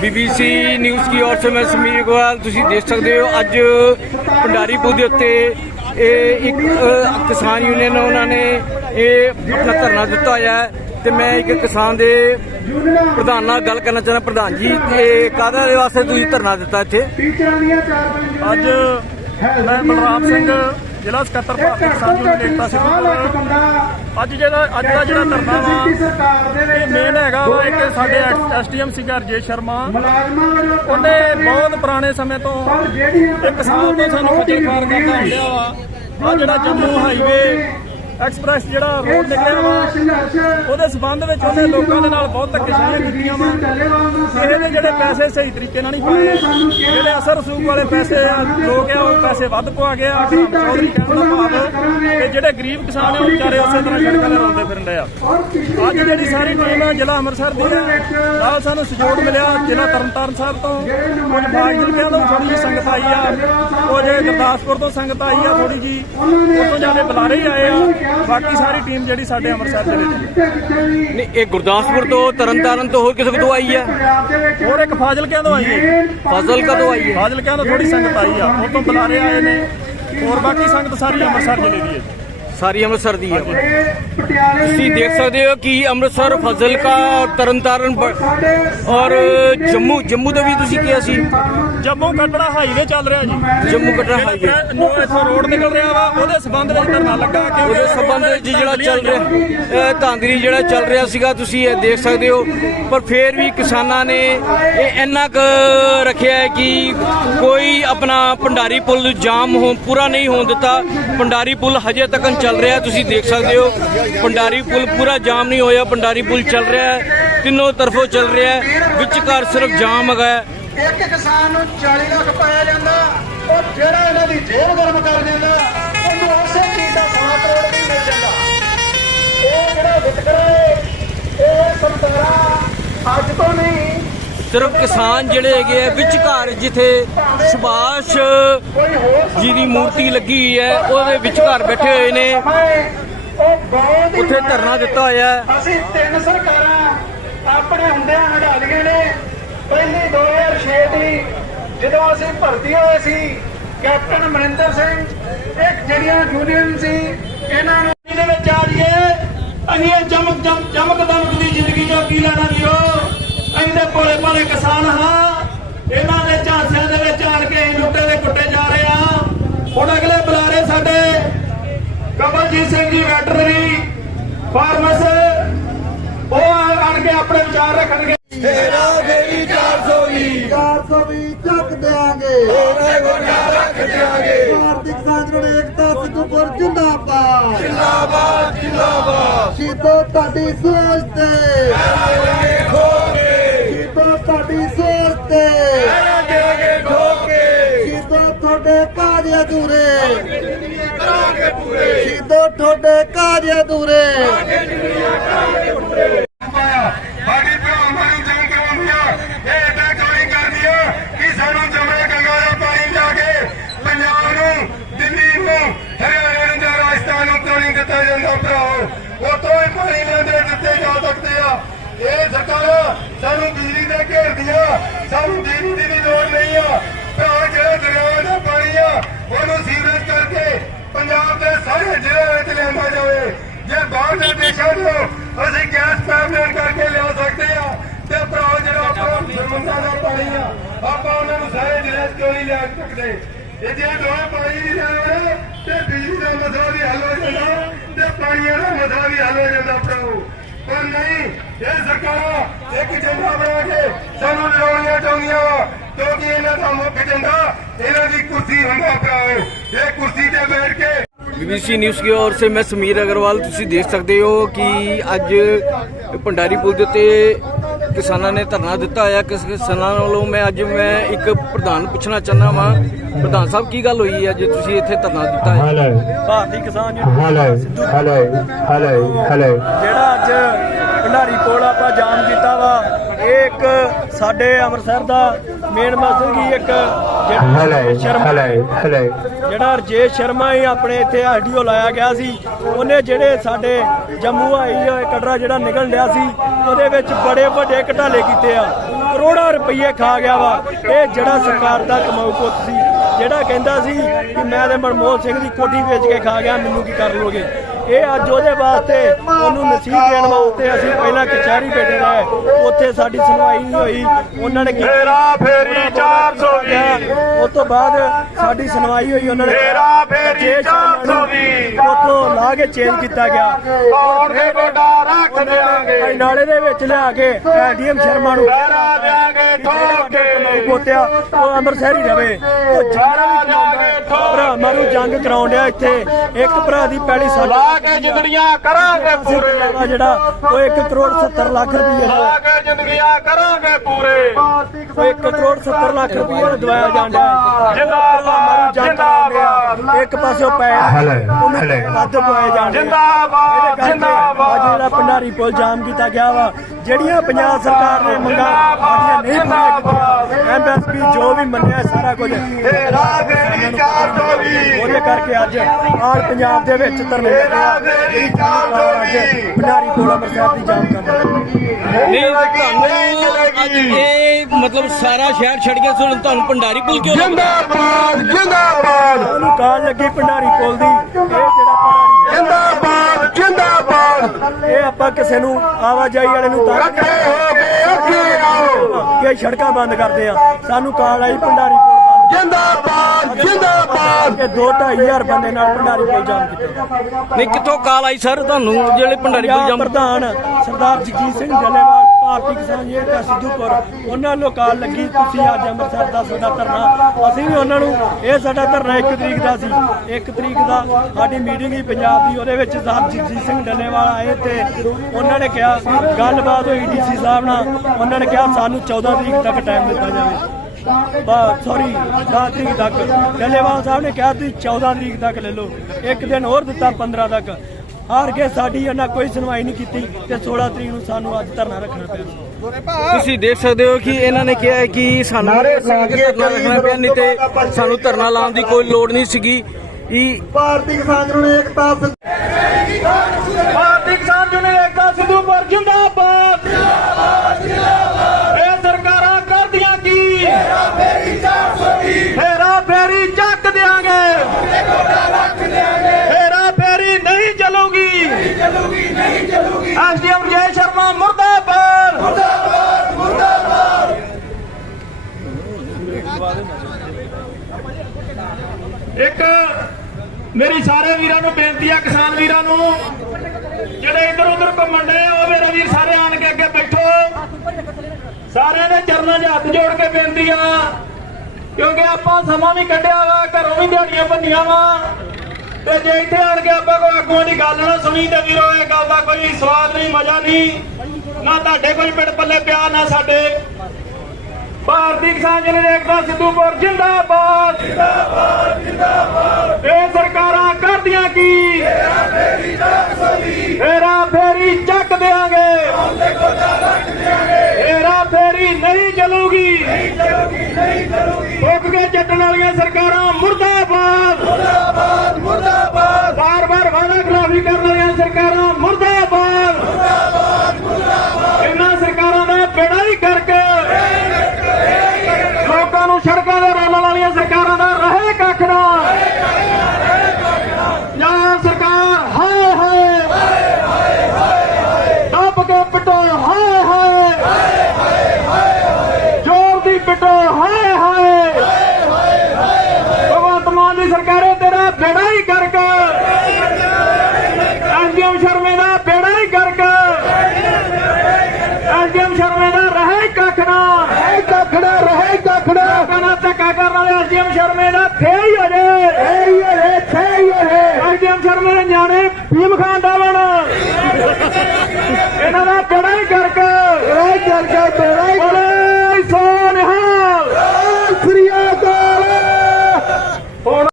BBC news ਕੀ ਔਰ ਸੇ ਮੈਂ ਸਮੀਰ ਗਵਾਲ ਤੁਸੀਂ ਦੇਖ ਸਕਦੇ ਹੋ ਅੱਜ ਪੰਡਾਰੀਪੁਰ ਦੇ ਉੱਤੇ ਇਹ ਇੱਕ ਕਿਸਾਨ ਯੂਨੀਅਨ ਉਹਨਾਂ ਨੇ ਇਹ ਆਪਣਾ ਧਰਨਾ ਦਿੱਤਾ ਹੋਇਆ ਹੈ ਤੇ ਮੈਂ ਇੱਕ ਕਿਸਾਨ ਦੇ ਪ੍ਰਧਾਨ ਨਾਲ ਗੱਲ ਕਰਨਾ ਚਾਹੁੰਦਾ ਪ੍ਰਧਾਨ ਜੀ ਇਹ ਕਾਹਦਾ ਦੇ ਵਾਸਤੇ ਤੁਸੀਂ ਧਰਨਾ ਦਿੱਤਾ ਇੱਥੇ? ਅੱਜ ਮੈਂ ਬਲਰਾਮ ਸਿੰਘ ਜ਼ਿਲ੍ਹਾ ਸਕੱਤਰ ਭਾਰਤੀ ਕਿਸਾਨ ਯੂਨੀਅਨ ਏਕਤਾ ਸਿੰਘ ਅੱਜ ਜਿਹੜਾ ਅੱਜ ਦਾ ਜਿਹੜਾ ਧਰਨਾ ਵਾ ਇਹ ਮੇਨ ਹੈਗਾ ਵਾ ਇੱਕ ਸਾਡੇ ਐਸਡੀਐਮ ਸੀਗਾ ਰਜੇਸ਼ ਸ਼ਰਮਾ। ਉਹਨੇ ਬਹੁਤ ਪੁਰਾਣੇ ਸਮੇਂ ਤੋਂ ਇੱਕ ਸਾਲ ਤੋਂ ਸਾਨੂੰ ਖੱਜਲ ਖਾਰ ਕਰਦਾ ਹੁੰਦਿਆ ਵਾ। ਆ ਜਿਹੜਾ ਜੰਮੂ ਹਾਈਵੇ ਐਕਸਪ੍ਰੈਸ ਜਿਹੜਾ ਰੋਡ ਨਿਕਲਿਆ ਵਾ, ਉਹਦੇ ਸਬੰਧ ਵਿੱਚ ਉਹਨੇ ਲੋਕਾਂ ਦੇ ਨਾਲ ਬਹੁਤ ਧੱਕੇਸ਼ਾਹੀਆਂ ਕੀਤੀਆਂ ਵਾ। ਕਿਸੇ ਦੇ ਜਿਹੜੇ ਪੈਸੇ ਸਹੀ ਤਰੀਕੇ ਨਾਲ ਨਹੀਂ ਪਾਏ, ਜਿਹੜੇ ਅਸਰ ਰਸੂਖ ਵਾਲੇ ਪੈਸੇ ਆ ਲੋਕ ਆ, ਉਹ ਪੈਸੇ ਵੱਧ ਪਵਾ ਗਏ ਆ ਚੌਧਰੀ ਕਹਿਣ ਦਾ ਭਾਵ ਤੇ ਜਿਹੜੇ ਗਰੀਬ ਕਿਸਾਨ ਆ, ਉਹ ਵਿਚਾਰੇ ਉਸੇ ਤਰ੍ਹਾਂ ਸੜਕਾਂ ਤੇ ਰੋਲਦੇ ਫਿਰਨ ਆ। ਅੱਜ ਜਿਹੜੀ ਸਾਰੀ ਟੀਮ ਆ, ਜ਼ਿਲ੍ਹਾ ਅੰਮ੍ਰਿਤਸਰ ਦੀ ਆ, ਨਾਲ ਸਾਨੂੰ ਸਹਿਯੋਗ ਮਿਲਿਆ ਜ਼ਿਲ੍ਹਾ ਤਰਨਤਾਰਨ ਸਾਹਿਬ ਤੋਂ। ਕੁਝ ਫਾਜ਼ਿਲਕਿਆਂ ਤੋਂ ਥੋੜੀ ਜਿਹੀ ਸੰਗਤ ਆਈ ਆ। ਕੁਝ ਗੁਰਦਾਸਪੁਰ ਤੋਂ ਸੰਗਤ ਆਈ ਆ ਥੋੜੀ ਜੀ ਉੱਥੋਂ ਜਾ ਕੇ ਬੁਲਾਰੇ ਹੀ ਆਏ ਆ। ਬਾਕੀ ਸਾਰੀ ਟੀਮ ਜਿਹੜੀ ਸਾਡੇ ਅੰਮ੍ਰਿਤਸਰ ਦੇ ਵਿੱਚ ਨਹੀਂ ਇਹ ਗੁਰਦਾਸਪੁਰ ਤੋਂ ਤਰਨਤਾਰਨ ਤੋਂ ਹੋਰ ਕਿਸੇ ਤੋਂ ਆਈ ਹੈ ਹੋਰ ਇੱਕ ਫਾਜ਼ਿਲਕਿਆਂ ਤੋਂ ਆਈ ਹੈ। ਫਸਲ ਕਦੋਂ ਆਈ ਹੈ। ਫਾਜ਼ਿਲਕਿਆਂ ਤੋਂ ਥੋੜੀ ਸੰਗਤ ਆਈ ਆ। ਉਹ ਤੋਂ ਬੁਲਾਰੇ ਆਏ ਨੇ। ਹੋਰ ਬਾਕੀ ਸੰਗਤ ਸਾਰੀ ਅੰਮ੍ਰਿਤਸਰ ਜ਼ਿਲ੍ਹੇ ਦੀ ਹੈ ਸਾਰੀ ਅੰਮ੍ਰਿਤਸਰ ਦੀ ਹੈ ਤੁਸੀਂ ਦੇਖ ਸਕਦੇ ਹੋ ਕਿ ਅੰਮ੍ਰਿਤਸਰ ਫਜ਼ਲਕਾ ਤਰਨਤਾਰਨ ਬ- ਔਰ ਜੰਮੂ ਜੰਮੂ ਤੋਂ ਵੀ ਤੁਸੀਂ ਕਿਹਾ ਸੀ। ਜੰਮੂ ਕਟੜਾ ਹਾਈਵੇ ਚੱਲ ਰਿਹਾ ਜੀ। ਜੰਮੂ ਕਟੜਾ ਹਾਈਵੇ। ਨੋ ਇੱਥੋਂ ਰੋਡ ਨਿਕਲ ਰਿਹਾ ਵਾ ਉਹਦੇ ਸਬੰਧ ਵਿੱਚ ਧਰਨਾ ਲੱਗਾ ਕਿਉਂਕਿ ਉਹਦੇ ਸੰਬੰਧ ਵਿੱਚ ਜਿਹੜਾ ਚੱਲ ਰਿਹਾ ਇਹ ਧਾਂਦਰੀ ਜਿਹੜਾ ਚੱਲ ਰਿਹਾ ਸੀਗਾ ਤੁਸੀਂ ਇਹ ਦੇਖ ਸਕਦੇ ਹੋ। ਪਰ ਫਿਰ ਵੀ ਕਿਸਾਨਾਂ ਨੇ ਇਹ ਇੰਨਾ ਕੁ ਰੱਖਿਆ ਹੈ ਕਿ ਕੋਈ ਆਪਣਾ ਭੰਡਾਰੀ ਪੁਲ ਜਾਮ ਹੋ ਪੂਰਾ ਨਹੀਂ ਹੋਣ ਦਿੱਤਾ। ਭੰਡਾਰੀ ਪੁਲ ਹਜੇ ਤੱਕ ਚੱਲ ਰਿਹਾ ਤੁਸੀਂ ਦੇਖ ਸਕਦੇ ਹੋ। ਭੰਡਾਰੀ ਪੁਲ ਪੂਰਾ ਜਾਮ ਨਹੀਂ ਹੋਇਆ ਭੰਡਾਰੀ ਪੁਲ ਚੱਲ ਰਿਹਾ ਹੈ ਤਿੰਨੋਂ ਤਰਫੋਂ ਚੱਲ ਰਿਹਾ ਹੈ। ਵਿਚਕਾਰ ਸਿਰਫ ਜਾਮ ਹੈਗਾ ਇੱਕ ਕਿਸਾਨ ਨੂੰ 40 ਲੱਖ ਪਾਇਆ ਜਾਂਦਾ ਉਹ ਜਿਹੜਾ ਇਹਨਾਂ ਦੀ ਜੇਬ ਗਰਮ ਕਰ ਦਿੰਦਾ ਉਹਨੂੰ ਉਸੇ ਚੀਜ਼ ਦਾ 100 ਕਰੋੜ ਵੀ ਮਿਲ ਜਾਂਦਾ। ਇਹ ਜਿਹੜਾ ਵਿਤਕਰਾ ਇਹ ਸਰਕਾਰਾਂ ਅੱਜ ਤੋਂ ਨਹੀਂ ਸਿਰਫ ਕਿਸਾਨ ਜਿਹੜੇ ਹੈਗੇ ਆ ਵਿਚਕਾਰ ਜਿੱਥੇ ਸੁਭਾਸ਼ ਜੀ ਦੀ ਮੂਰਤੀ ਲੱਗੀ ਹੋਈ ਹੈ ਉਹਦੇ ਵਿਚਕਾਰ ਬੈਠੇ ਹੋਏ ਨੇ। ਉੱਥੇ ਧਰਨਾ ਦਿੱਤਾ ਹੋਇਆ ਅਸੀਂ ਤਿੰਨ ਸਰਕਾਰਾਂ ਆਪਣੇ ਹੁੰਦਿਆਂ ਹਟਾ ਲਈਆਂ ਨੇ। ਪਹਿਲੀ 2006 ਦੀ ਜਦੋਂ ਅਸੀਂ ਭਰਤੀ ਹੋਏ ਸੀ, ਕੈਪਟਨ ਅਮਰਿੰਦਰ ਸਿੰਘ, ਇੱਕ ਜਿਹੜੀਆਂ ਯੂਨੀਅਨ ਸੀ, ਇਹਨਾਂ ਨੂੰ ਇਹਦੇ ਵਿੱਚ ਆ ਜੀਏ ਅਸੀਂ ਚਮਕ ਚਮਕ ਦਮਕ ਦੀ ਜ਼ਿੰਦਗੀ ਜੋ ਕੀ ਲੈਣਾ ਵੀਰੋ ਅਸੀਂ ਤੇ ਭੋਲੇ ਭਾਲੇ ਕਿਸਾਨ ਹਾਂ। ਇਹਨਾਂ ਦੇ ਝਾਂਸਿਆਂ ਦੇ ਵਿੱਚ ਆਣ ਕੇ ਅਸੀਂ ਲੁੱਟੇ ਦੇ ਕੁੱਟੇ ਜਾ ਰਹੇ ਹਾਂ। ਹੁਣ ਅਗਲੇ ਬੁਲਾਰੇ ਸਾਡੇ ਕਮਲਜੀਤ ਸਿੰਘ ਜੀ, ਵੈਟਰਨਰੀ, ਫਾਰਮਸ, ਉਹ ਆਣ ਕੇ ਆਪਣੇ ਵਿਚਾਰ ਰੱਖਣਗੇ। ਤੇਰਾ 420 ਚੱਕ ਦੇਾਂਗੇ ਤੇਰੇ ਗੋਡਾ ਰੱਖ ਦੇਾਂਗੇ ਭਾਰਤੀ ਕਿਸਾਨ ਜੁੜ ਏਕਤਾ ਸਿੱਧੂਪੁਰ ਜਿੰਦਾਬਾਦ। ਜਿੰਦਾਬਾਦ ਜਿੰਦਾਬਾਦ। ਸ਼ੀਤੋ ਤੁਹਾਡੀ ਸੋਚ ਤੇ। ਸ਼ੀਤੋ ਤੁਹਾਡੀ ਸੋਚ ਤੇ। ਸ਼ੀਤੋ ਤੁਹਾਡੇ ਕਾਜ ਅਧੂਰੇ। ਸ਼ੀਤੋ ਤੁਹਾਡੇ ਕਾਜ ਅਧੂਰੇ ਬਾਕੀ ਭਰਾਵਾਂ ਨੂੰ ਜਾਣ ਕਰਵਾਉਂਦੀਆਂ ਇਹ ਏਦਾਂ ਚੋਰੀ ਕਰਦੀਆਂ ਕਿ ਸਾਨੂੰ ਜਮੇ ਗੰਗਾ ਦਾ ਪਾਣੀ ਜਾ ਕੇ ਪੰਜਾਬ ਨੂੰ ਦਿੱਲੀ ਨੂੰ ਹਰਿਆਣਾ ਨੂੰ ਜਾਂ ਰਾਜਸਥਾਨ ਨੂੰ ਪਾਣੀ ਦਿੱਤਾ ਜਾਂਦਾ ਭਰਾਓ ਉਤੋਂ ਹੀ ਪਾਣੀ ਲੈਂਦੇ ਦਿੱਤੇ ਜਾ ਸਕਦੇ ਆ ਇਹ ਸਰਕਾਰ ਸਾਨੂੰ ਬਿਜਲੀ ਦੇ ਘੇਰਦੀਆਂ ਸਾਨੂੰ ਬਿਜਲੀ ਦੀ ਵੀ ਲੋੜ ਨਹੀਂ ਆ। ਭਰਾ ਜਿਹੜਾ ਦਰਿਆ ਦਾ ਪਾਣੀ ਆ, ਉਹਨੂੰ ਸੀਵਰੇਜ ਕਰਕੇ ਪੰਜਾਬ ਦੇ ਸਾਰੇ ਜ਼ਿਲ੍ਹਿਆਂ ਵਿੱਚ ਲਿਆਂਦਾ ਜਾਵੇ। ਜੇ ਬਾਹਰ ਦੇ ਦੇਸ਼ਾਂ ਤੋਂ ਅਸੀਂ ਗੈਸ ਪਾਈਪਲਾਈਨ ਕਰਕੇ ਲਿਆ ਸਕਦੇ ਆ, ਤੇ ਭਰਾ ਜਿਹੜਾ ਆਪਣਾ ਸਮੁੰਦਰ ਦਾ ਪਾਣੀ ਆ, ਆਪਾਂ ਉਹਨਾਂ ਨੂੰ ਸਾਰੇ ਜ਼ਿਲ੍ਹਿਆਂ 'ਚ ਕਿਉਂ ਨਹੀਂ ਲਿਆ ਸਕਦੇ? ਇਹ ਜੇ ਦੋਵੇਂ ਪਾਣੀ ਨਹੀਂ ਲਿਆਵੇ ਤੇ ਬਿਜਲੀ ਦਾ ਮਸਲਾ ਵੀ ਹੱਲ ਹੋ ਜਾਂਦਾ, ਤੇ ਪਾਣੀ ਦਾ ਮਸਲਾ ਵੀ ਹੱਲ ਹੋ ਜਾਂਦਾ ਭਰਾਓ ਪਰ ਨਹੀਂ, ਇਹ ਸਰਕਾਰਾਂ ਇੱਕ ਏਜੰਡਾ ਬਣਾ ਕੇ ਸਾਨੂੰ ਲੜਾਉਣੀਆਂ ਚਾਹੁੰਦੀਆਂ ਵਾ। ਕਿਉਂਕਿ ਇਹਨਾਂ ਦਾ ਮੁੱਖ ਏਜੰਡਾ ਇਹਨਾਂ ਦੀ ਕੁਰਸੀ ਹੰਗਾ ਪਾਏ ਇਹ ਕੁਰਸੀ ਤੇ ਬੈਠ ਕੇ ਬੀਬੀਸੀ ਨਿਊਜ਼ ਦੀ ਔਰ ਸੇ ਮੈਂ ਸਮੀਰ ਅਗਰਵਾਲ, ਤੁਸੀਂ ਦੇਖ ਸਕਦੇ ਹੋ ਕਿ ਅੱਜ ਭੰਡਾਰੀ ਪੁਲ ਦੇ ਉੱਤੇ ਕਿਸਾਨਾਂ ਨੇ ਧਰਨਾ ਦਿੱਤਾ ਹੋਇਆ ਕਿਸ ਕਿਸਾਨਾਂ ਵੱਲੋਂ ਮੈਂ ਅੱਜ ਮੈਂ ਇੱਕ ਪ੍ਰਧਾਨ ਪੁੱਛਣਾ ਚਾਹੁੰਦਾ ਵਾਂ। ਪ੍ਰਧਾਨ ਸਾਹਿਬ ਕੀ ਗੱਲ ਹੋਈ ਹੈ ਅੱਜ ਤੁਸੀਂ ਇੱਥੇ ਧਰਨਾ ਦਿੱਤਾ ਹੈ? ਭਾਰਤੀ ਕਿਸਾਨ ਯੂਨੀਅਨ hello, hello, hello. ਜਿਹੜਾ ਅੱਜ ਭੰਡਾਰੀ ਕੋਲ ਆਪਾਂ ਜਾਮ ਕੀਤਾ ਵਾ ਇਹ ਇੱਕ ਸਾਡੇ ਅੰਮ੍ਰਿਤਸਰ ਦਾ ਮੇਨ ਮਸਲ ਕੀ ਇੱਕ. ਜਿਹੜਾ ਰਜੇਸ਼ ਸ਼ਰਮਾ ਹੀ ਆਪਣੇ ਇੱਥੇ ਆਡੀਓ ਲਾਇਆ ਗਿਆ ਸੀ। ਉਹਨੇ ਜਿਹੜੇ ਸਾਡੇ ਜੰਮੂ ਆਈ ਕਟਰਾ ਜਿਹੜਾ ਨਿਕਲ ਲਿਆ ਸੀ ਉਹਦੇ ਵਿੱਚ ਬੜੇ ਵੱਡੇ ਘਟਾਲੇ ਕੀਤੇ ਆ। ਕਰੋੜਾਂ ਰੁਪਏ ਖਾ ਗਿਆ ਵਾ। ਇਹ ਜਿਹੜਾ ਸਰਕਾਰ ਦਾ ਕਮਾਊ ਪੁੱਤ ਸੀ ਜਿਹੜਾ ਕਹਿੰਦਾ ਸੀ ਕਿ ਮੈਂ ਤੇ ਮਨਮੋਹਨ ਸਿੰਘ ਦੀ ਕੋਠੀ ਵੇਚ ਕੇ ਖਾ ਗਿਆ ਮੈਨੂੰ ਕੀ ਕਰ ਲੋਗੇ? ਇਹ ਅੱਜ ਉਹਦੇ ਵਾਸਤੇ ਉਹਨੂੰ ਨਸੀਬ ਦੇਣ ਵਾਸਤੇ ਅਸੀਂ ਪਹਿਲਾਂ ਕਚਹਿਰੀ ਬੈਠੇ ਰਹੇ ਉੱਥੇ ਸਾਡੀ ਸੁਣਵਾਈ ਨਹੀਂ ਹੋਈ। ਉਹਨਾਂ ਨੇ ਫੇਰਾ ਫੇਰੀ 420 ਉਸ ਤੋਂ ਬਾਅਦ ਸਾਡੀ ਸੁਣਵਾਈ ਹੋਈ। ਉਹਨਾਂ ਨੇ ਫੇਰਾ ਫੇਰੀ 420 ਉੱਥੋਂ ਲਾ ਕੇ ਚੇਂਜ ਕੀਤਾ ਗਿਆ। ਕੌਣ ਦੇ ਗੋਡਾ ਰੱਖ ਦੇਾਂਗੇ ਨਾਲੇ ਦੇ ਵਿੱਚ ਲਿਆ ਕੇ ਐਡੀਐਮ ਸ਼ਰਮਾ ਨੂੰ ਫੇਰਾ ਠੋਕ। ਕੇ ਪੋਤਿਆ ਉਹ ਅੰਮ੍ਰਿਤਸਰ ਹੀ ਰਵੇ ਉਹ ਫੇਰਾ ਦੇਾਂਗੇ ਠੋਕ ਭਰਾ ਮਾਰੂ ਜੰਗ ਕਰਾਉਣ ਡਿਆ ਇੱਥੇ। ਇੱਕ ਭਰਾ ਦੀ ਪੈਲੀ ਸਾਡੀ ਲਾ ਕੇ ਜ਼ਿੰਦਗੀਆਂ ਕਰਾਂਗੇ ਪੂਰੇ। ਆ ਜਿਹੜਾ ਉਹ 1 ਕਰੋੜ 70 ਲੱਖ ਰੁਪਏ ਦਾ। ਲਾ ਕੇ ਜ਼ਿੰਦਗੀਆਂ ਕਰਾਂਗੇ ਪੂਰੇ। ਉਹ 1 ਕਰੋੜ 70 ਲੱਖ ਰੁਪਏ ਨੂੰ ਦਵਾਇਆ ਜਾਂਦਾ ਹੈ ਜਿੰਦਾਬਾਦ ਜਿੰਦਾਬਾਦ। ਇੱਕ ਪੈ. ਵੱਧ ਜਾਂਦੇ ਜਿਹੜਾ ਭੰਡਾਰੀ ਪੁਲ ਜਾਮ ਕੀਤਾ ਗਿਆ ਵਾ। ਜਿਹੜੀਆਂ ਪੰਜਾਬ ਸਰਕਾਰ ਨੇ ਮੰਗਾਂ ਸਾਡੀਆਂ ਨਹੀਂ ਪੂਰੀਆਂ ਕੀਤੀਆਂ। ਐਮਐਸਪੀ ਜੋ ਵੀ ਮੰਨਿਆ ਸਾਰਾ ਕੁਝ। ਫੇਰਾ ਫੇਰੀ 420 ਉਹਦੇ ਕਰਕੇ ਅੱਜ ਆਲ ਪੰਜਾਬ ਦੇ ਵਿੱਚ ਧਰਨੇ ਲੱਗੇ ਭੰਡਾਰੀ ਪੁਲ ਅੰਮ੍ਰਿਤਸਰ ਦੀ ਜਾਮ ਕਰ ਰਹੀ ਹੈ ਨਹੀਂ ਤੁਹਾਨੂੰ ਅੱਜ ਇਹ ਮਤਲਬ ਸਾਰਾ ਸ਼ਹਿਰ ਛੱਡ ਕੇ ਤੁਹਾਨੂੰ ਤੁਹਾਨੂੰ ਭੰਡਾਰੀ ਪੁਲ ਕਿਉਂ ਜਿੰਦਾਬਾਦ ਜਿੰਦਾਬਾਦ। ਉਹਨੂੰ ਕਾਲ ਲੱਗੀ ਭੰਡਾਰੀ ਪੁਲ ਦੀ। ਇਹ ਜਿਹੜਾ ਇਹ ਆਪਾਂ ਕਿਸੇ ਨੂੰ ਆਵਾਜਾਈ ਵਾਲੇ ਨੂੰ ਤਾਂ ਕੇ ਅੱਗੇ ਆਓ ਕਿ। ਸੜਕਾਂ ਬੰਦ ਕਰਦੇ ਆ। ਸਾਨੂੰ ਕਾਲ ਆਈ ਭੰਡਾਰੀ ਜਿੰਦਾਬਾਦ ਜਿੰਦਾਬਾਦ। ਕਿ 2-2500 ਬੰਦੇ ਨਾਲ ਭੰਡਾਰੀ ਪੁਲ ਜਾਮ ਕੀਤਾ। ਨਹੀਂ ਕਿੱਥੋਂ ਕਾਲ ਆਈ ਸਰ? ਤੁਹਾਨੂੰ ਜਿਹੜੇ ਭੰਡਾਰੀ ਪੰਜਾਬ ਜਾਮ ਪ੍ਰਧਾਨ ਸਰਦਾਰ ਜਗਜੀਤ ਸਿੰਘ ਜੱਲੇਵਾਲ ਭਾਰਤੀ ਕਿਸਾਨ ਯੂਨੀਅਨ ਸਿੱਧੂਪੁਰ ਉਹਨਾਂ ਨੂੰ ਲੱਗੀ, ਤੁਸੀਂ ਅੱਜ ਅੰਮ੍ਰਿਤਸਰ ਦਾ ਸਾਡਾ ਧਰਨਾ ਅਸੀਂ ਵੀ ਉਹਨਾਂ ਨੂੰ ਇਹ ਸਾਡਾ ਧਰਨਾ 1 ਤਰੀਕ ਦਾ ਸੀ। 1 ਤਰੀਕ ਦਾ ਸਾਡੀ ਮੀਟਿੰਗ ਹੀ ਪੰਜਾਬ ਦੀ, ਉਹਦੇ ਵਿੱਚ ਜਗਜੀਤ ਸਿੰਘ ਡੱਲੇਵਾਲ ਆਏ ਤੇ ਉਹਨਾਂ ਨੇ ਕਿਹਾ ਗੱਲਬਾਤ ਹੋਈ ਡੀਸੀ ਸਾਹਿਬ ਨਾਲ। ਉਹਨਾਂ ਨੇ ਕਿਹਾ ਸਾਨੂੰ 14 ਤਰੀਕ ਤੱਕ ਟਾਈਮ ਦਿੱਤਾ ਜਾਵੇ। ਬਾ ਸੌਰੀ 10 ਤਰੀਕ ਤੱਕ। ਡੱਲੇਵਾਲ ਸਾਹਿਬ ਨੇ ਕਿਹਾ ਤੁਸੀਂ 14 ਤਰੀਕ ਤੱਕ ਲੈ ਲਓ। ਇੱਕ ਦਿਨ ਹੋਰ ਦਿੱਤਾ 15 ਤੱਕ। ਹਾਰ ਕੇ ਸਾਡੀ ਉਹਨਾਂ ਕੋਈ ਸੁਣਵਾਈ ਨਹੀਂ ਕੀਤੀ ਤੇ 16 ਤਰੀਕ ਨੂੰ ਸਾਨੂੰ ਅੱਜ ਧਰਨਾ ਰੱਖਣਾ ਪਿਆ ਤੁਸੀਂ ਦੇਖ ਸਕਦੇ ਹੋ ਕਿ ਇਹਨਾਂ ਨੇ ਕਿਹਾ ਹੈ ਕਿ ਸਾਨੂੰ ਧਰਨਾ ਰੱਖਣਾ ਪਿਆ ਨਹੀਂ ਤੇ ਸਾਨੂੰ ਧਰਨਾ ਲਾਉਣ ਦੀ ਕੋਈ ਲੋੜ ਨਹੀਂ ਸੀਗੀ ਇਹ ਭਾਰਤੀ ਕਿਸਾਨ ਯੂਨੀਅਨ ਏਕਤਾ ਭਾਰਤੀ ਕਿਸਾਨ ਯੂਨੀਅਨ ਏਕਤਾ ਸਿੱਧੂਪੁਰ ਜਿੰਦਾਬਾਦ ਜਿੰਦਾਬਾਦ ਜਿੰਦਾਬਾਦ ਇਹ ਸਰਕਾਰਾਂ ਕਰਦੀਆਂ ਕੀ ਫੇਰਾ ਫੇਰੀ 420 ਫੇਰਾ ਫੇਰੀ ਚੱਕ ਦਿਆਂਗੇ ਫੇਰਾ ਫੇਰੀ ਨਹੀਂ ਚੱਲੂਗੀ ਨਹੀਂ ਚੱਲੂਗੀ। ਐਸਡੀਐਮ ਜੈ ਸ਼ਰਮਾ ਮੁਰਦਾਬਾਦ। ਮੁਰਦਾਬਾਦ ਮੁਰਦਾਬਾਦ। ਇੱਕ ਮੇਰੀ ਸਾਰੇ ਵੀਰਾਂ ਨੂੰ ਬੇਨਤੀ ਆ ਕਿਸਾਨ ਵੀਰਾਂ ਨੂੰ ਜਿਹੜੇ ਇੱਧਰ ਉੱਧਰ ਘੁੰਮਣ ਆ, ਉਹ ਮੇਰੇ ਵੀਰ ਸਾਰੇ ਆਣ ਕੇ ਅੱਗੇ ਬੈਠੋ। ਸਾਰਿਆਂ ਦੇ ਚਰਨਾਂ 'ਚ ਹੱਥ ਜੋੜ ਕੇ ਬੇਨਤੀ ਆ ਕਿਉਂਕਿ ਆਪਾਂ ਸਮਾਂ ਵੀ ਕੱਢਿਆ ਵਾ ਘਰੋਂ ਵੀ ਦਿਹਾੜੀਆਂ ਬੰਨੀਆਂ ਵਾ। ਤੇ ਜੇ ਇੱਥੇ ਆਣ ਕੇ ਆਪਾਂ ਕੋਈ ਅੱਗੋਂ ਦੀ ਗੱਲ ਨਾ ਸੁਣੀ ਤੇ ਵੀਰੋ ਇਹ ਗੱਲ ਦਾ ਕੋਈ ਸਵਾਦ ਨਹੀਂ ਮਜ਼ਾ ਨਹੀਂ। ਨਾ ਤੁਹਾਡੇ ਕੋਈ ਪਿੰਡ ਪੱਲੇ ਪਿਆ ਨਾ ਸਾਡੇ। ਭਾਰਤੀ ਕਿਸਾਨ ਯੂਨੀਅਨ ਏਕਤਾ ਸਿੱਧੂਪੁਰ ਜਿੰਦਾਬਾਦ। ਜਿੰਦਾਬਾਦ ਜਿੰਦਾਬਾਦ। ਇਹ ਸਰਕਾਰਾਂ ਕਰਦੀਆਂ ਕੀ? ਫੇਰਾ ਫੇਰੀ ਚੱਕ ਦੇਾਂਗੇ ਫੇਰਾ ਫੇਰੀ ਨਹੀਂ ਚੱਲੂਗੀ। ਨਹੀਂ ਚੱਲੂਗੀ ਨਹੀਂ ਚੱਲੂਗੀ। ਠੋਕ ਕੇ ਚੱਟਣ ਵਾਲੀਆਂ ਸਰਕਾਰਾਂ ਮੁਰਦਾਬਾਦ ਮੁਰਦਾਬਾਦ ਮੁਰਦਾਬਾਦ ਬਾਰ-ਬਾਰ ਵਾਅਦਾ ਖਿਲਾਫੀ ਕਰਨ ਵਾਲੀਆਂ ਸਰਕਾਰਾਂ ਮੁਰਦਾਬਾਦ ਮੁਰਦਾਬਾਦ ਮੁਰਦਾਬਾਦ ਇਹਨਾਂ ਸਰਕਾਰਾਂ ਦਾ ਬੇੜਾ ਹੀ ਕਰਕੇ ਲੋਕਾਂ ਨੂੰ ਸੜਕਾਂ ਦੇ ਰੋਲਣ ਵਾਲੀਆਂ ਸਰਕਾਰਾਂ ਦਾ ਰਹੇ ਕੱਖ ਨਾ ਜਾਂ ਸਰਕਾਰ ਹਾਏ ਹਾਏ ਦੱਬ ਕੇ ਪਿੱਟੋ ਹਾਏ ਹਾਏ ਜ਼ੋਰ ਦੀ ਪਿੱਟੋ ਹਾਏ ਹਾਏ ਭਗਵੰਤ ਮਾਨ ਦੀ ਸਰਕਾਰੇ ਤੇਰਾ ਬੇੜਾ ਹੀ ਕਰਕੇ ਐਸਡੀਐਮ ਸ਼ਰਮੇ ਦਾ ਬੇੜਾ ਹੀ ਕਰਕੇ ਐਸਡੀਐਮ ਸ਼ਰਮੇ ਦਾ ਰਹੇ ਕੱਖ ਨਾ ਰਹੇ ਕੱਖ ਨਾ ਰਹੇ ਕੱਖ ਨਾ ਕਹਿੰਦਾ ਧੱਕਾ ਕਰਨ ਵਾਲੇ ਐਸਡੀਐਮ ਸ਼ਰਮੇ ਦਾ ਥੇ ਹੀ ਹੋ ਜੇ ਥੇ ਹੀ ਹੋ ਜੇ ਥੇ ਹੀ ਹੋ ਜੇ ਐਸਡੀਐਮ ਸ਼ਰਮੇ ਦੇ ਨਿਆਣੇ ਭੀਮ ਖਾਨ ਦਾ ਬਣ। ਇਹਨਾਂ ਦਾ ਬੇੜਾ ਹੀ ਕਰਕੇ ਬੇੜਾ ਹੀ ਕਰਕੇ ਬੇੜਾ ਹੀ ਬੋਲੇ ਸੋ ਨਿਹਾਲ ਸ੍ਰੀ ਅਕਾਲ। ਹੁਣ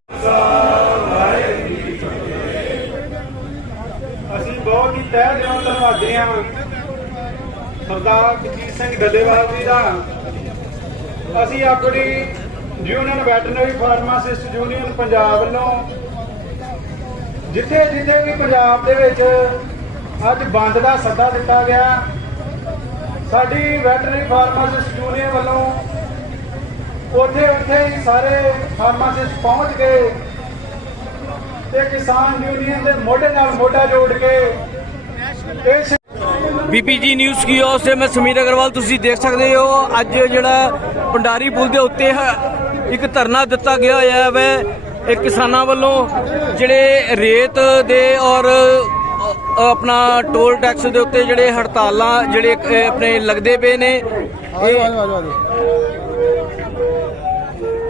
ਅਸੀਂ ਬਹੁਤ ਹੀ ਤਹਿ ਦਿਲੋਂ ਧੰਨਵਾਦੀ ਹਾਂ ਸਰਦਾਰ ਜਗਜੀਤ ਸਿੰਘ ਡੱਲੇਵਾਲ ਜੀ ਦਾ। ਅਸੀਂ ਆਪਣੀ union veterinary pharmacist union Punjab ਵੱਲੋਂ ਜਿੱਥੇ ਜਿੱਥੇ ਵੀ ਪੰਜਾਬ ਦੇ ਵਿੱਚ ਅੱਜ ਬੰਦ ਦਾ ਸੱਦਾ ਦਿੱਤਾ ਗਿਆ, ਸਾਡੀ ਵੈਟਰਨਰੀ ਫਾਰਮਾਸਿਸਟ ਯੂਨੀਅਨ ਵੱਲੋਂ ਉੱਥੇ ਉੱਥੇ ਹੀ ਸਾਰੇ ਫਾਰਮਾਸਿਸਟ ਪਹੁੰਚ ਗਏ ਤੇ ਕਿਸਾਨ ਯੂਨੀਅਨ ਦੇ ਮੋਢੇ ਨਾਲ ਮੋਢਾ ਜੋੜ ਕੇ ਇਸ ਬੀਪੀਜੀ ਨਿਊਜ਼ ਕੀ ਔਰ ਸੇ ਮੈਂ ਸਮੀਰ ਅਗਰਵਾਲ, ਤੁਸੀਂ ਦੇਖ ਸਕਦੇ ਹੋ, ਅੱਜ ਜਿਹੜਾ ਪੰਡਾਰੀ ਪੁਲ ਦੇ ਉੱਤੇ ਇੱਕ ਧਰਨਾ ਦਿੱਤਾ ਗਿਆ ਹੋਇਆ ਹੈ। ਇਹ ਕਿਸਾਨਾਂ ਵੱਲੋਂ ਜਿਹੜੇ ਰੇਤ ਦੇ ਔਰ ਆਪਣਾ ਟੋਲ ਟੈਕਸ ਦੇ ਉੱਤੇ ਜਿਹੜੇ ਹੜਤਾਲਾਂ ਜਿਹੜੇ ਆਪਣੇ ਲੱਗਦੇ ਪਏ ਨੇ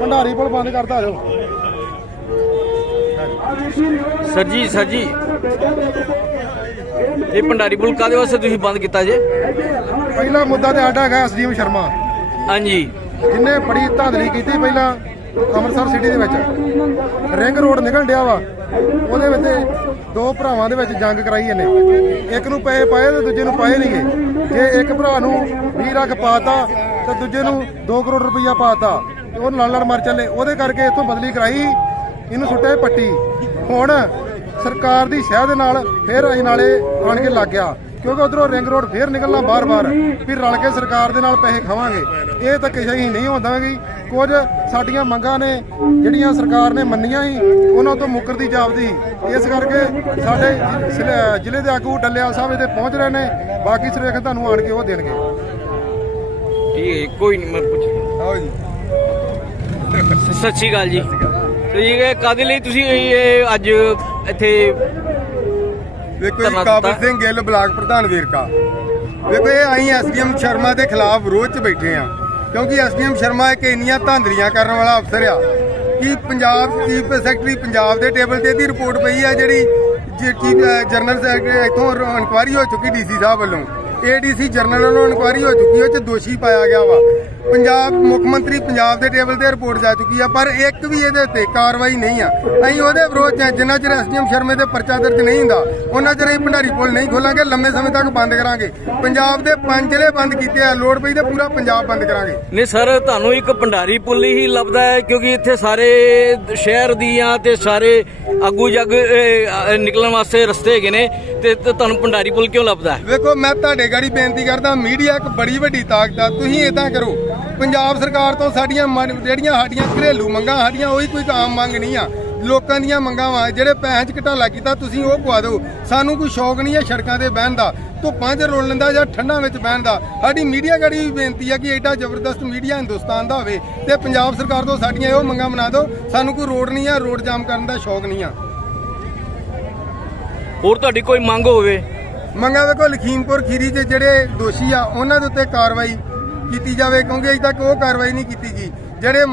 ਭੰਡਾਰੀ ਪੁਲ ਬੰਦ ਕਰਤਾ ਜੋ ਸਰ ਜੀ ਸਰ ਜੀ। ਇਹ ਪੰਡਾਰੀ ਪੁਲ ਕਾਦੇ ਵਾਸਤੇ ਤੁਸੀਂ ਬੰਦ ਕੀਤਾ ਜੇ? ਪਹਿਲਾ ਮੁੱਦਾ ਤੇ ਸਾਡਾ ਹੈਗਾ ਐਸਡੀਐਮ ਸ਼ਰਮਾ। ਹਾਂਜੀ। ਜਿੰਨੇ ਬੜੀ ਧਾਂਦਲੀ ਕੀਤੀ ਪਹਿਲਾਂ ਅੰਮ੍ਰਿਤਸਰ ਸਿਟੀ ਦੇ ਵਿੱਚ। ਰਿੰਗ ਰੋਡ ਨਿਕਲ ਡਿਆ ਵਾ। ਉਹਦੇ ਵਿੱਚ ਦੋ ਭਰਾਵਾਂ ਦੇ ਵਿੱਚ ਜੰਗ ਕਰਾਈ ਇਹਨੇ। ਇੱਕ ਨੂੰ ਪੈਸੇ ਪਾਏ ਤੇ ਦੂਜੇ ਨੂੰ ਪਾਏ ਨਹੀਂ ਗਏ ਜੇ ਇੱਕ ਭਰਾ ਨੂੰ 20 ਲੱਖ ਪਾਤਾ ਤੇ ਦੂਜੇ ਨੂੰ 2 ਕਰੋੜ ਰੁਪਈਆ ਪਾਤਾ ਤੇ ਉਹ ਨਾਲ ਨਾਲ ਮਰ ਚੱਲੇ। ਉਹਦੇ ਕਰਕੇ ਇੱਥੋਂ ਬਦਲੀ ਕਰਾਈ, ਇਹਨੂੰ ਸੁੱਟੇ ਪੱਟੀ। ਹੁਣ ਸਰਕਾਰ ਦੀ ਸ਼ਹਿ ਦੇ ਨਾਲ ਫੇਰ ਅਸੀਂ ਨਾਲੇ ਆਣ ਕੇ ਲੱਗ ਗਿਆ। ਕਿਉਂਕਿ ਉਧਰੋਂ ਰਿੰਗ ਰੋਡ ਫੇਰ ਨਿਕਲਣਾ ਬਾਰ-ਬਾਰ। ਵੀ ਰਲ ਕੇ ਸਰਕਾਰ ਦੇ ਨਾਲ ਪੈਸੇ ਖਾਵਾਂਗੇ। ਇਹ ਤਾਂ ਕਿਸੇ ਹੀ ਨਹੀਂ ਹੁੰਦਾਗੀ ਕੁਝ ਸਾਡੀਆਂ ਮੰਗਾਂ ਨੇ ਜਿਹੜੀਆਂ ਸਰਕਾਰ ਨੇ ਮੰਨੀਆਂ ਸੀ ਉਹਨਾਂ ਤੋਂ ਮੁੱਕਰਦੀ ਜਾਪਦੀ। ਇਸ ਕਰਕੇ ਸਾਡੇ ਜ਼ਿਲ੍ਹੇ- ਦੇ ਆਗੂ ਡੱਲੇਵਾਲ ਸਾਹਿਬ ਇੱਥੇ ਪਹੁੰਚ ਰਹੇ ਨੇ। ਬਾਕੀ ਸਿਰਫ ਤੁਹਾਨੂੰ ਆਣ ਕੇ ਉਹ ਦੇਣਗੇ। ਠੀਕ ਹੈ ਕੋਈ ਨਹੀਂ ਮੈਂ ਪੁੱਛ ਆਓ ਜੀ। ਸਤਿ ਸ਼੍ਰੀ ਅਕਾਲ ਜੀ। ਤੇ ਇਹ ਕਾਦੇ ਲਈ ਤੁਸੀਂ ਇਹ ਅੱਜ ਇੱਥੇ ਵੇਖੋ ਧਰਨਾ ਜੀ ਕਾਬਲ। ਸਿੰਘ ਗਿੱਲ ਬਲਾਕ ਪ੍ਰਧਾਨ ਵੇਰਕਾ ਵੇਖੋ ਇਹ ਅਸੀਂ ਐਸਡੀਐਮ ਸ਼ਰਮਾ ਦੇ ਖਿਲਾਫ ਵਿਰੋਧ 'ਚ ਬੈਠੇ ਆ। ਕਿਉਂਕਿ ਐਸਡੀਐਮ ਸ਼ਰਮਾ ਇੱਕ ਇੰਨੀਆਂ ਧਾਂਦਲੀਆਂ ਕਰਨ ਵਾਲਾ ਅਫਸਰ ਆ ਕਿ ਪੰਜਾਬ ਚੀਫ ਸੈਕਟਰੀ ਪੰਜਾਬ ਦੇ ਟੇਬਲ ਤੇ ਇਹਦੀ ਰਿਪੋਰਟ ਪਈ ਆ ਜਿਹੜੀ ਜੀ- ਚੀਫ ਜਨਰਲ ਸੈਕਟਰੀ ਇੱਥੋਂ ਇਨਕੁਆਰੀ ਹੋ ਚੁੱਕੀ ਡੀਸੀ ਸਾਹਿਬ ਵੱਲੋਂ। ਏਡੀਸੀ ਜਨਰਲ ਵੱਲੋਂ ਇਨਕੁਆਰੀ ਹੋ ਚੁੱਕੀ ਉਹ ਚ ਦੋਸ਼ੀ ਪਾਇਆ ਗਿਆ ਵਾ। ਪੰਜਾਬ ਮੁੱਖ ਮੰਤਰੀ ਪੰਜਾਬ ਦੇ ਟੇਬਲ ਤੇ ਰਿਪੋਰਟ ਜਾ ਚੁੱਕੀ ਆ ਪਰ ਇੱਕ ਵੀ ਇਹਦੇ ਉੱਤੇ ਕਾਰਵਾਈ ਨਹੀਂ ਆ। ਅਸੀਂ ਉਹਦੇ ਵਿਰੋਧ ਚ ਜਿੰਨਾ ਚਿਰ ਐਸਡੀਐਮ ਸ਼ਰਮੇ ਦੇ ਪਰਚਾ ਦਰਜ ਨਹੀਂ ਹੁੰਦਾ ਉਹਨਾਂ ਚਿਰ ਅਸੀਂ ਭੰਡਾਰੀ ਪੁਲ ਨਹੀਂ ਖੋਲਾਂਗੇ ਲੰਮੇ ਸਮੇਂ ਤੱਕ ਬੰਦ ਕਰਾਂਗੇ। ਪੰਜਾਬ ਦੇ ਪੰਜ ਜ਼ਿਲ੍ਹੇ ਬੰਦ ਕੀਤੇ ਆ ਲੋੜ ਪਈ ਤੇ ਪੂਰਾ ਪੰਜਾਬ ਬੰਦ ਕਰਾਂਗੇ। ਨੇ ਸਰ ਤੁਹਾਨੂੰ ਇੱਕ ਭੰਡਾਰੀ ਪੁੱਲ ਹੀ ਲੱਭਦਾ ਹੈ ਕਿਉਂਕਿ ਇੱਥੇ ਸਾਰੇ ਸ਼ਹਿਰ ਦੀਆਂ ਤੇ ਸਾਰੇ ਆਗੂ ਜੱਗ ਨਿਕਲਣ ਵਾਸਤੇ ਰਸਤੇ ਹੈਗੇ ਨੇ ਤੇ ਤੁਹਾਨੂੰ ਭੰਡਾਰੀ ਪੁੱਲ ਕਿਉਂ ਲੱਭਦਾ ਵੇਖੋ ਮੈਂ ਤੁਹਾਡੇ ਗਾੜੀ ਬੇਨਤੀ ਕਰਦਾ ਮੀਡੀਆ ਇੱਕ ਬੜੀ ਵੱਡੀ ਤਾਕਤ ਆ ਤੁਸੀਂ ਇਦਾਂ ਕਰੋ। ਪੰਜਾਬ ਸਰਕਾਰ ਤੋਂ ਸਾਡੀਆਂ ਜਿਹੜੀਆਂ ਸਾਡੀਆਂ ਘਰੇਲੂ ਮੰਗਾਂ ਸਾਡੀਆਂ ਉਹੀ ਕੋਈ ਆਮ ਮੰਗ ਨਹੀਂ ਆ। ਲੋਕਾਂ ਦੀਆਂ ਮੰਗਾਂ ਵਾ ਜਿਹੜੇ ਪੈਸੇ 'ਚ ਘਟਾਲਾ ਕੀਤਾ ਤੁਸੀਂ ਉਹ ਪਵਾ ਦਿਓ। ਸਾਨੂੰ ਕੋਈ ਸ਼ੌਕ ਨਹੀਂ ਹੈ ਸੜਕਾਂ ਤੇ ਬਹਿਣ ਦਾ। ਧੁੱਪਾਂ 'ਚ ਰੋਲ ਲੈਂਦਾ ਜਾਂ ਠੰਡਾਂ ਵਿੱਚ ਬਹਿਣ ਦਾ। ਸਾਡੀ ਮੀਡੀਆ ਗਾੜੀ ਵੀ ਬੇਨਤੀ ਆ ਕਿ ਐਡਾ ਜ਼ਬਰਦਸਤ ਮੀਡੀਆ ਹਿੰਦੁਸਤਾਨ ਦਾ ਹੋਵੇ ਤੇ ਪੰਜਾਬ ਸਰਕਾਰ ਤੋਂ ਸਾਡੀਆਂ ਇਹੋ ਮੰਗਾਂ ਬਣਾ ਦਿਓ। ਸਾਨੂੰ ਕੋਈ ਰੋਡ ਨਹੀਂ ਆ ਰੋਡ ਜਾਮ ਕਰਨ ਦਾ ਸ਼ੌਕ ਨਹੀਂ ਆ। ਹੋਰ ਤੁਹਾਡੀ ਕੋਈ ਮੰਗ ਹੋਵੇ? ਮੰਗਾ ਵੇਖੋ ਲਖੀਮਪੁਰ ਖੀਰੀ 'ਚ ਜਿਹੜੇ ਦੋਸ਼ੀ ਆ ਉਹਨਾਂ ਦੇ ਉੱਤੇ ਕਾਰਵਾਈ ਕੀਤੀ ਜਾਵੇ ਕਿਉਂਕਿ ਅਜੇ ਤੱਕ ਉਹ ਕਾਰਵਾਈ ਨਹੀਂ ਕੀਤੀ ਗਈ। ਜਿਹੜੇ